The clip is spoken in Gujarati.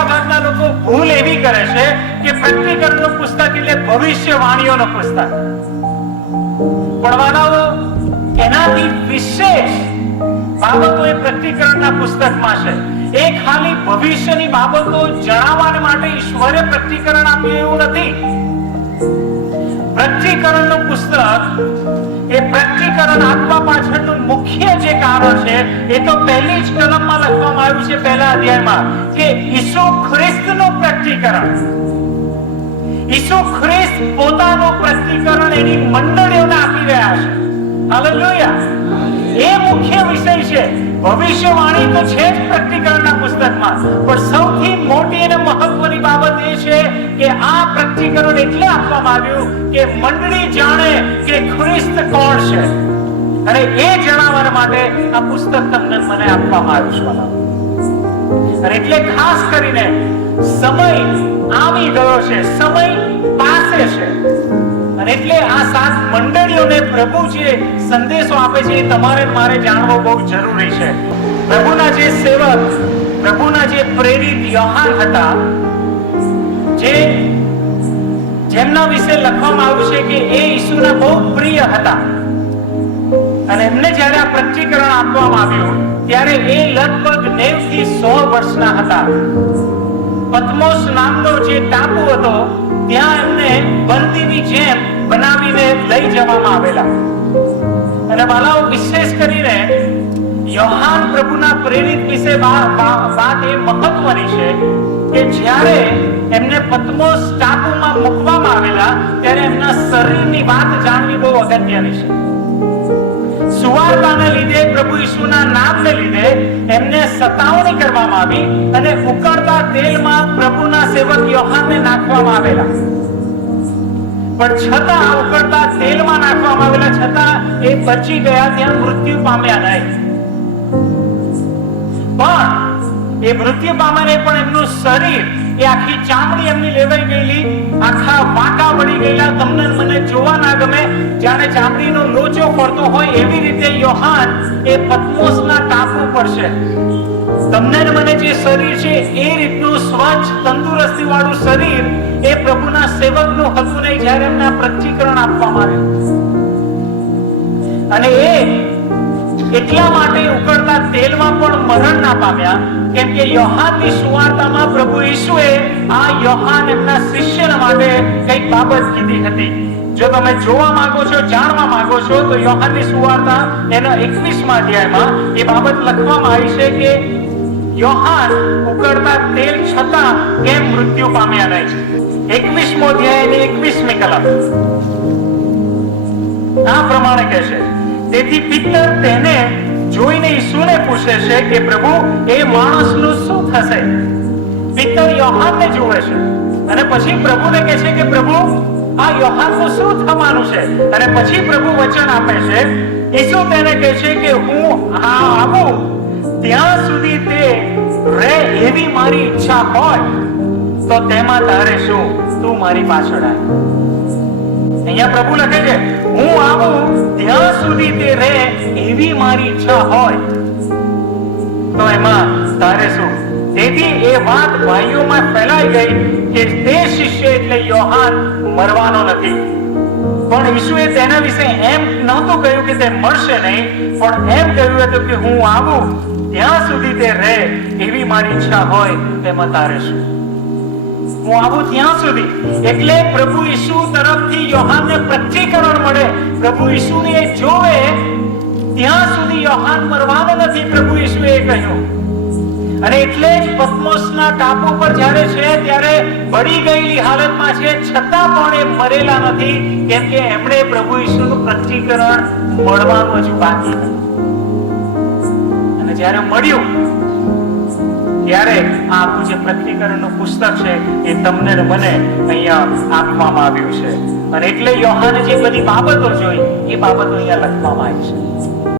મોટા ભાગના લોકો ભૂલ એવી કરે છે કે પ્રકટીકરણનું પુસ્તક એટલે ભવિષ્યવાણીઓનું પુસ્તક. પણ વાલાઓ, એનાથી વિશેષ બાબતો એ પ્રકટીકરણના પુસ્તકમાં છે. એ ખાલી ભવિષ્યની બાબતો જણાવવા માટે ઈશ્વરે પ્રકટીકરણ આપ્યું એવું નથી. પ્રકટીકરણનું પુસ્તક એ પ્રકટીકરણ આપવા પાછળનું મુખ્ય જે કારણ છે એ તો પહેલી જ કલમમાં લખવામાં આવ્યું છે, પહેલા અધ્યાયમાં, કે ઈસુ ખ્રિસ્તનું પ્રકટીકરણ. ઈસુ ખ્રિસ્ત પોતાનું પ્રકટીકરણ એની મંડળીઓને આપી રહ્યા છે. હાલેલુયા! એ મુખ્ય વિષય છે. ભવિષ્યવાણી તો છે જ પ્રકટીકરણના પુસ્તકમાં, પણ સૌથી મોટી અને મહત્વની બાબત એ છે કે આ પ્રકટીકરણ એટલે આપવામાં આવ્યું કે મંડળી જાણે કે ખ્રિસ્ત કોણ છે, અને એ જણાવવા માટે આ પુસ્તક તમને મને આપવામાં આવ્યું છે. અને એટલે ખાસ કરીને સમય આવી ગયો છે, સમય પાસે છે, અને એટલે આ સાત મંડળીઓને પ્રભુ જે સંદેશો આપે છે એ તમારે મારે જાણવો બહુ જરૂરી છે. પ્રભુના જે સેવક, પ્રભુના જે પ્રેરિત યોહાન હતા, જેમના વિશે લખવામાં આવ્યું છે કે એ ઈસુના બહુ પ્રિય હતા, અને એમને જ્યારે આ પ્રકટીકરણ આપવામાં આવ્યું ત્યારે એ લગભગ 90 થી 100 વર્ષના હતા. પત્મોસ નામનો જે ટાપુ હતો ત્યાં એમને બંદીની જેમ બનાવીને લઈ જવામાં આવેલા. અને બાલાઓ, વિશેષ કરીને યોહાન પ્રભુના પ્રેરિત વિશે વાત એ મહત્વની છે કે જ્યારે એમને પત્મોસ ટાપુમાં મૂકવામાં આવેલા ત્યારે એમના શરીરની વાત જાણવી બહુ અગત્યની છે. સુવાર્તાને લીધે, પ્રભુ ઈસુના નામને લીધે એમને સતાવણી કરવામાં આવી અને ઉકળતા તેલમાં પ્રભુના સેવક યોહાનને નાખવામાં આવેલા. પણ છતાં ઉકળતા તેલમાં નાખવામાં આવેલા છતાં એ બચી ગયા, ત્યાં મૃત્યુ પામ્યા નહીં. પણ એ મૃત્યુ પામ્યા નહીં, પણ એમનું શરીર, એ આખી ચામડી એમની લેવાઈ ગયેલી, આખા વાંકા વળી ગયેલા. તમને મને જોવા ના ગમે, જાણે ચામડીનો લોચો પડતો હોય એવી રીતે યોહાન એ પત્મોસના ટાપુ પર છે. તમને મને જે શરીર છે એ રીતનું સ્વચ્છ, તંદુરસ્તી વાળું શરીર એ પ્રભુના સેવકનું હતું નહીં જ્યારે એમને પ્રકટીકરણ આપવામાં આવ્યું. અને એ એટલા માટે ઉકળતા તેલમાં પણ મરણ ના પામ્યા કેમ કે યોહાનની સુવાર્તામાં પ્રભુ ઈસુએ આ યોહાન એમના શિષ્યના માટે કંઈક બાબત કીધી હતી. જો તમે જોવા માંગો છો, જાણવા માંગો છો, તો યોહાનની સુવાર્તા એના 21મા અધ્યાયમાં એ બાબત લખવામાં આવી છે કે યોહાન ઉકળતા તેલ છતાં કેમ મૃત્યુ પામ્યા નહીં. 21મો અધ્યાય અને 21મી કલમ આ પ્રમાણે કહે છે, તેથી પિત્તર તેને જોઈને ઈસુને પૂછે છે કે પ્રભુ, એ માણસનું શું થશે? પિત્તર યોહાનને જુએ છે અને પછી પ્રભુને કહે છે કે પ્રભુ, આ યોહાનનું શું થવાનું છે? અને પછી પ્રભુ વચન આપે છે. ઈસુ તેને કહે છે કે હું આવું ત્યાં સુધી તે રહે એવી મારી ઈચ્છા હોય તો તેમાં તારે શું? તું મારી પાછળ આવ. અહીંયા પ્રભુ લખે છે, હું આવું ત્યાં સુધી તે રહે એવી મારી ઈચ્છા હોય તો એમાં તારે શું? તેથી એ વાત ભાઈઓમાં ફેલાઈ ગઈ કે તે શિષ્ય એટલે યોહાન મરવાનો નથી. પણ ઈસુએ તેના વિશે એમ નહોતું કહ્યું કે તે મળશે નહીં, પણ એમ કહ્યું હતું કે હું આવું ત્યાં સુધી તે રહે એવી મારી ઈચ્છા હોય તેમાં તારે શું? હું આવું ત્યાં સુધી. એટલે પ્રભુ ઈસુ તરફથી યોહાનને પ્રકટીકરણ મળે, પ્રભુ ઈસુને જોવે ત્યાં સુધી યોહાન મરવાનો નથી, પ્રભુ ઈસુએ કહ્યું. અને એટલે જ પત્મોસના ટાપુ પર જ્યારે છે ત્યારે બળી ગયેલી હાલતમાં છે, છતાં પણ એ મરેલા નથી, કેમ કે એમણે પ્રભુ ઈસુનું પ્રકટીકરણ મળવાનું હજુ બાકી હતું. અને જ્યારે મળ્યું ત્યારે આ આખું જે પ્રકટીકરણનું પુસ્તક છે એ તમને મને અહીંયા આપવામાં આવ્યું છે. અને એટલે યોહાને જે બધી બાબતો જોઈ એ બાબતો અહીંયા લખવામાં આવી છે.